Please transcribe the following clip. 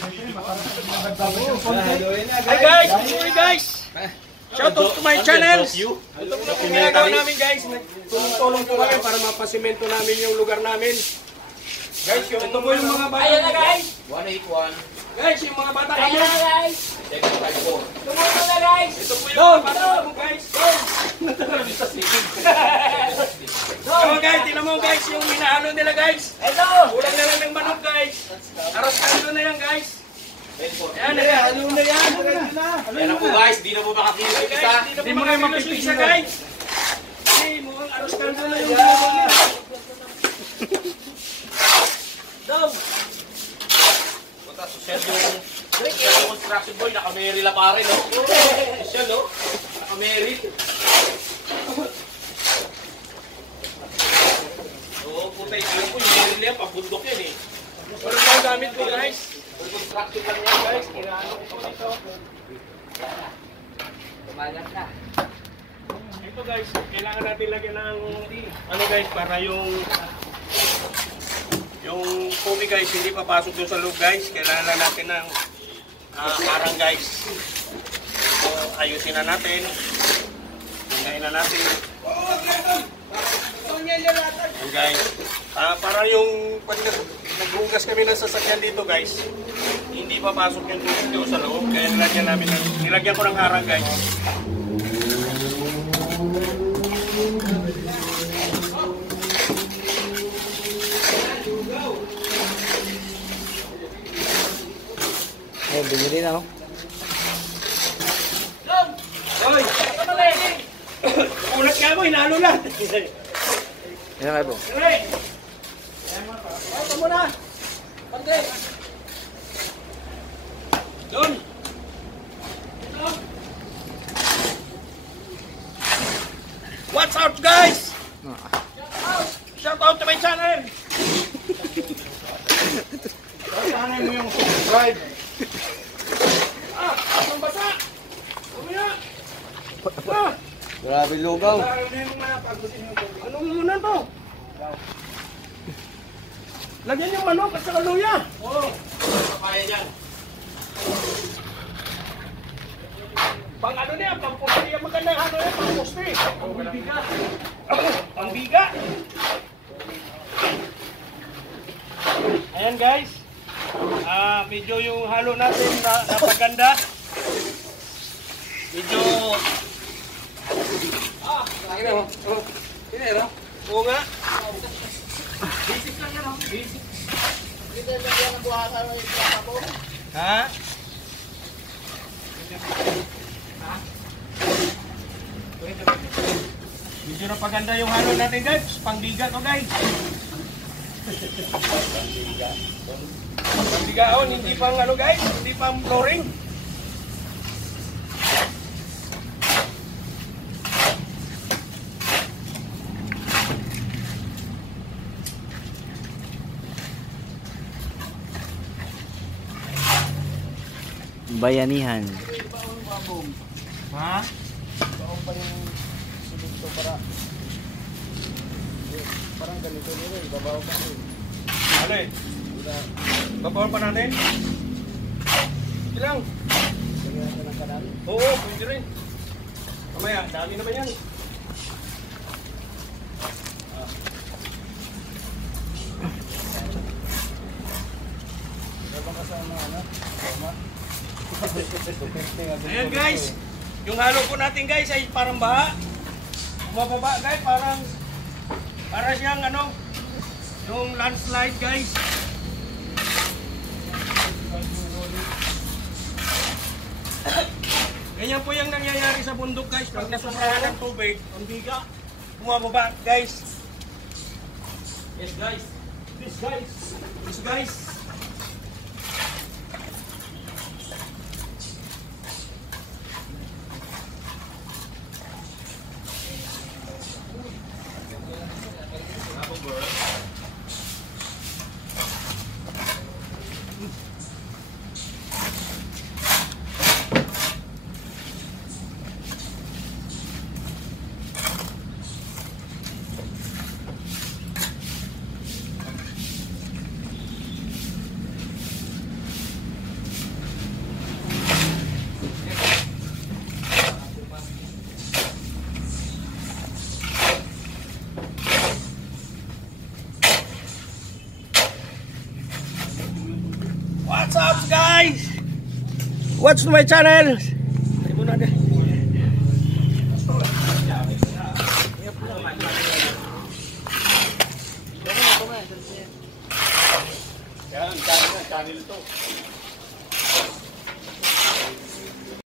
Hi guys! Hi guys! Shout out to my channels! Ito po yung ginagawa namin guys. Tulong po kami para mapasimento namin yung lugar namin. Guys, ito po yung mga bata. Ayan na guys! 181. Guys, yung mga bata kami. Ayan na guys! 754. Tumuto na guys! Ito po yung mga bata mo guys. So guys, tinan mo guys yung hinahalo nila guys. Ito! Kulang na lang ng manok guys. Aros kaldo na yan guys. Ayan, halo na yan. Ayan na po guys, di na po makakita yung isa. Hindi mo na mapipisa guys. Hey, mukhang aros kaldo na yung halo niya. Dog! Punta, social yung construction boy, naka-Mary la pare, no? Social, no? Naka-Mary. Oo, puta, alam ko, yung Mary lang, pambundok yan eh. Wala na ang gamit ko guys. Construction lang yan guys. Kailangan ko dito. Tumagat na. Ito guys, kailangan natin lagyan ng ano guys, para yung tubig guys, hindi papasok doon sa loob guys. Kailangan lang natin ng harang guys. So, ayusin na natin. Hingayin na natin. Ayan guys. Para yung pag naghugas kami ng sasakyan dito guys, hindi papasok yung tubig doon sa loob. Kaya nilagyan ko ng harang guys. Eh, binili na ako. Hoy! Ulat ka mo, hinalo lang. Yan kayo po. Hey! Ito muna! Pagde! Doon! Ito! What's up guys? Shout out to my channel! Channel mo yung subscribe. Ang basa! Umaya! Grabe lugaw. Ano muna to? Lagyan yung manok at saka luya. Oo, kaya yan. Pang ano niya, pang poste niya. Maganda ano niya, pang poste. Pang biga. Pang biga. Ayan guys. Medyo yung halo natin napaganda. Medyo... Kaya mo. Oh. Kaya mo. Oo nga. Basic lang yan, oh. Basic. Dito lang yan ang buhasan ng itlapa po. Ha? Medyo napaganda yung halo natin guys. Pangbiga to guys. Pangbigaon, hindi pang ano guys. Hindi pang flooring. Bayanihan. Ha? Baon pa yung simento parang ganito nila, babaw pa rin. Ano eh? Babawal pa natin? Sige lang. Lagyan natin ng kanal. Oo, pwede rin. Mamaya, dami naman yan. Ayan guys, yung halo po natin guys ay parang baha. Bumababa guys, parang siyang ano, yung landslide guys. Ganyan po yung nangyayari sa bundok guys. Pag nasubrahan ng tubig, ang biga, bumababa guys. Yes guys. This guys. This guys. Watch to my channel. Ay mo na din. Yan, channel to.